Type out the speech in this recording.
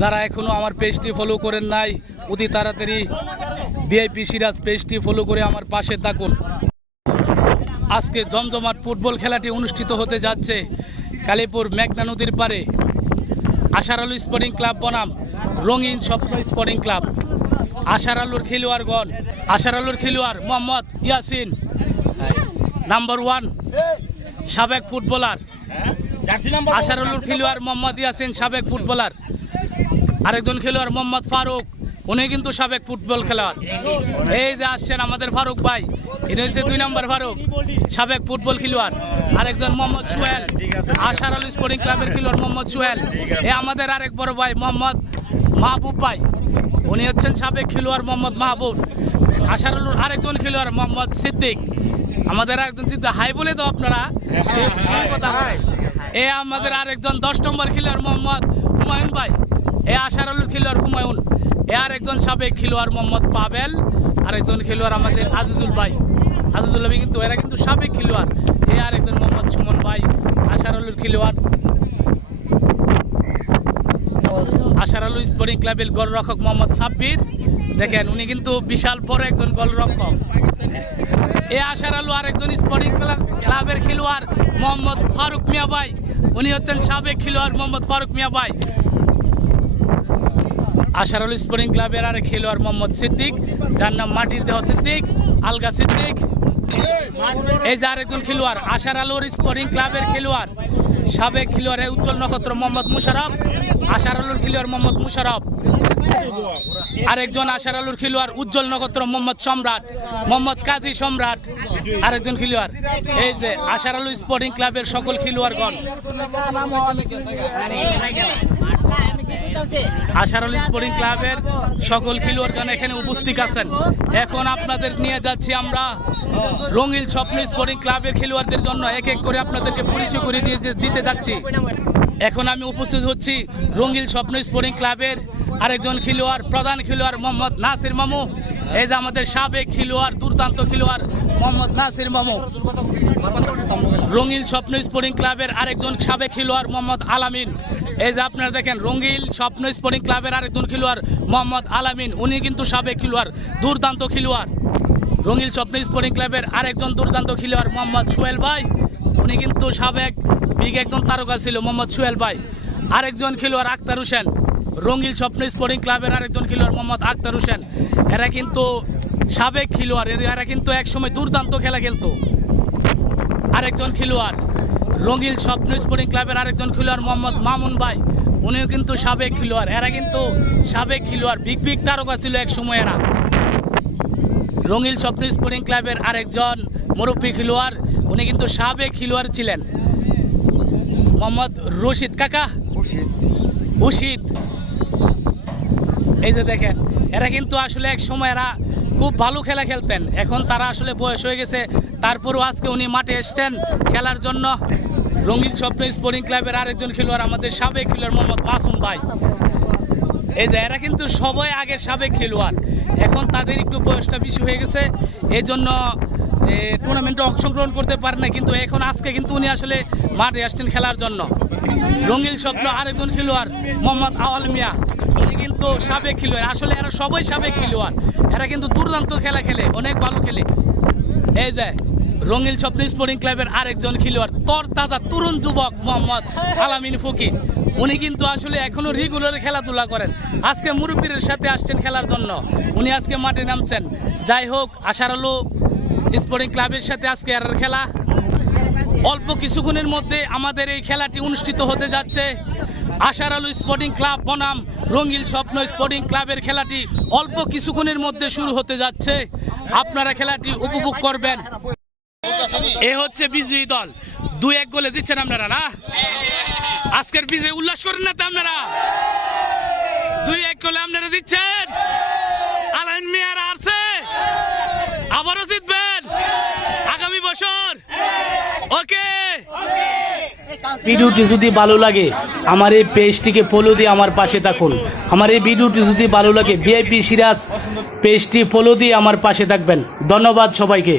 যারা এখনো আমার পেজটি ফলো করেন নাই অতি তাড়াতাড়ি ভিআইপি সিরাজ পেজটি ফলো করে আমার পাশে থাকুন। আজকে জমজমাট ফুটবল খেলাটি অনুষ্ঠিত হতে যাচ্ছে কালীপুর মেঘনা নদীর পারে আশার আলু স্পোর্টিং ক্লাব বনাম রঙিন স্বপ্ন স্পোর্টিং ক্লাব। আশার আলুর খেলোয়াড়গণ, আশার আলুর খেলোয়াড় মোহাম্মদ ইয়াসিন নাম্বার 1 সাবেক ফুটবলার। আশার আলুর খেলোয়াড় মোহাম্মদ ইয়াসিন সাবেক ফুটবলার। আরেকজন খেলোয়াড় মোহাম্মদ ফারুক, উনি কিন্তু সাবেক ফুটবল খেলোয়াড়। এই যে আসছেন আমাদের ফারুক ভাই, ইনি হচ্ছে 2 নম্বর ফারুক, সাবেক ফুটবল খেলোয়াড়। আরেকজন মোহাম্মদ সোহেল, আশার আলু স্পোর্টিং ক্লাবের খেলোয়াড় মোহাম্মদ সোহেল। এ আমাদের আরেক বড় ভাই মোহাম্মদ মাহবুব ভাই, উনি হচ্ছেন সাবেক খেলোয়াড় মোহাম্মদ মাহবুব। আশার আলুর আরেকজন খেলোয়াড় মোহাম্মদ সিদ্দিক, আমাদের আরেকজন সিদ্দিক, হাই বলে দাও আপনারা। এ আমাদের আরেকজন 10 নম্বর খেলোয়াড় মোহাম্মদ হুমায়ুন ভাই। এ আশার আলুর খেলোয়াড় হুমায়ুন। এ আরেকজন সাবেক খেলোয়াড় মোহাম্মদ পাবেল। আরেকজন খেলোয়াড় আমাদের আজিজুল ভাই, আজিজুল ভাই কিন্তু এরা কিন্তু সাবেক খেলোয়াড়। এ আরেকজন মোহাম্মদ সুমন ভাই, আশার আলুর খেলোয়াড়। আশার আলু স্পোর্টিং ক্লাবের গোলরক্ষক মোহাম্মদ সাব্বির, দেখেন উনি কিন্তু বিশাল বড় একজন গোলরক্ষক। এ আশার আলু আরেকজন স্পোর্টিং ক্লাবের খেলোয়াড় মোহাম্মদ ফারুক মিয়া ভাই, উনি হচ্ছেন সাবেক খেলোয়াড় মোহাম্মদ ফারুক মিয়া ভাই। আশার আলু স্পোর্টিং ক্লাবের আরেক খেলোয়াড় মোহাম্মদ সিদ্দিক, যার নাম মাটির দেহ সিদ্দিক, আলগা সিদ্দিক। এই যে আরেকজন খেলোয়াড় আশার আলুর স্পোর্টিং ক্লাবের খেলোয়াড় সাবেক খেলোয়াড় উজ্জ্বল নক্ষত্র মোহাম্মদ মুশারফ। আশার আলুর খেলোয়াড় মোহাম্মদ মুশারফ। আরেকজন আশার আলুর খেলোয়াড় উজ্জ্বল নক্ষত্র মোহাম্মদ সম্রাট, মোহাম্মদ কাজী সম্রাট আরেকজন খেলোয়াড়। এই যে আশার আলু স্পোর্টিং ক্লাবের সকল খেলোয়াড়গণ, আশার আলু স্পোর্টিং ক্লাবের সকল খেলোয়াড়গণ এখানে উপস্থিত আছেন। এখন আপনাদের নিয়ে যাচ্ছি আমরা রঙিন স্বপ্ন স্পোর্টিং ক্লাবের খেলোয়াড়দের জন্য এক এক করে আপনাদেরকে পরিচয় করে দিতে যাচ্ছি। এখন আমি উপস্থিত হচ্ছি রঙিন স্বপ্ন স্পোর্টিং ক্লাবের আরেকজন খেলোয়াড়, প্রধান খেলোয়াড় মোহাম্মদ নাসির মামু। এই যে আমাদের সাবেক খেলোয়াড়, দুর্দান্ত খেলোয়াড় মোহাম্মদ নাসির মামু। রঙিন স্বপ্ন স্পোর্টিং ক্লাবের আরেকজন সাবেক খেলোয়াড় মোহাম্মদ আলামিন। এই যে আপনারা দেখেন রঙিন স্বপ্ন স্পোর্টিং ক্লাবের আরেকজন খেলোয়াড় মোহাম্মদ আলামিন, উনি কিন্তু সাবেক খেলোয়াড়, দুর্দান্ত খেলোয়াড়। রঙিন স্বপ্ন স্পোর্টিং ক্লাবের আরেকজন দুর্দান্ত খেলোয়াড় মোহাম্মদ সোহেল ভাই, উনি কিন্তু সাবেক বিগ একজন তারকা ছিল মোহাম্মদ সোহেল ভাই। আরেকজন খেলোয়াড় আক্তার হোসেন, রঙিন স্বপ্ন স্পোর্টিং ক্লাবের আরেকজন খেলোয়াড় মোহাম্মদ আক্তার হোসেন। এরা কিন্তু সাবেক খেলোয়াড়, এরা কিন্তু একসময় দুর্দান্ত খেলা খেলতো। আরেকজন খেলোয়াড় রঙিন স্বপ্ন স্পোর্টিং ক্লাবের আরেকজন খেলোয়াড় মোহাম্মদ মামুন ভাই, উনিও কিন্তু সাবেক খেলোয়াড়। এরা কিন্তু সাবেক খেলোয়াড়, বিগ বিগ তারকা ছিল এক সময় এরা। রঙিন স্বপ্ন স্পোর্টিং ক্লাবের আরেকজন মুরব্বী খেলোয়াড়, উনি কিন্তু সাবেক খেলোয়াড় ছিলেন মোহাম্মদ রশিদ কাকা, রশিদ। এই যে দেখেন এরা কিন্তু আসলে এক সময় এরা খুব ভালো খেলা খেলতেন, এখন তারা আসলে বয়স হয়ে গেছে, তারপরও আজকে উনি মাঠে এসছেন খেলার জন্য। রঙিন স্বপ্ন স্পোর্টিং ক্লাবের আরেকজন খেলোয়াড় আমাদের সাবেক খেলোয়াড় মোহাম্মদ মাসুম ভাই। এই যে এরা কিন্তু সবাই আগের সাবেক খেলোয়াড়, এখন তাদের একটু বয়সটা বেশি হয়ে গেছে, এই জন্য টুর্নামেন্টে অংশগ্রহণ করতে পারে না, কিন্তু এখন আজকে কিন্তু উনি আসলে মাঠে আসছেন খেলার জন্য। রঙিন স্বপ্ন আরেকজন খেলোয়াড় মোহাম্মদ আওয়াল মিয়া, উনি কিন্তু সাবেক খেলোয়াড়। আসলে এরা সবাই সাবেক খেলোয়াড়, এরা কিন্তু দুর্দান্ত খেলা খেলে, অনেক ভালো খেলে। এই যে রঙিন স্বপ্ন স্পোর্টিং ক্লাবের আরেকজন খেলোয়াড় তরতাজা তরুণ যুবক মোহাম্মদ আলামিন ফকির, উনি কিন্তু আসলে এখনো রেগুলার খেলাধুলা করেন, আজকে মুরব্বীর সাথে আসছেন খেলার জন্য, উনি আজকে মাঠে নামছেন। যাই হোক, আশার আলু স্পোর্টিং ক্লাবের সাথে আজকে আর খেলা। অল্প কিছুক্ষণের মধ্যে আমাদের এই খেলাটি অনুষ্ঠিত হতে যাচ্ছে। আশার আলু স্পোর্টিং ক্লাব বনাম রঙিন স্বপ্ন স্পোর্টিং ক্লাবের খেলাটি অল্প কিছুক্ষণের মধ্যে শুরু হতে যাচ্ছে, আপনারা খেলাটি উপভোগ করবেন। এ হচ্ছে বিজয়ী দল, 2-1 গোলে দিচ্ছেন আপনারা না? আজকের বিজয় উল্লাস করেন না তো আপনারা? 2-1 গোলে আপনারা দিচ্ছেন। আলাইন মিয়ার আসছে, আবারও জিতবেন আগামী বছর। ওকে, ভিডিওটি যদি ভালো লাগে আমার এই পেজটিকে ফলো দিয়ে আমার পাশে থাকুন। আমার এই ভিডিওটি যদি ভালো লাগে ভিআইপি সিরাজ পেজটি ফলো দিয়ে আমার পাশে থাকবেন। ধন্যবাদ সবাইকে।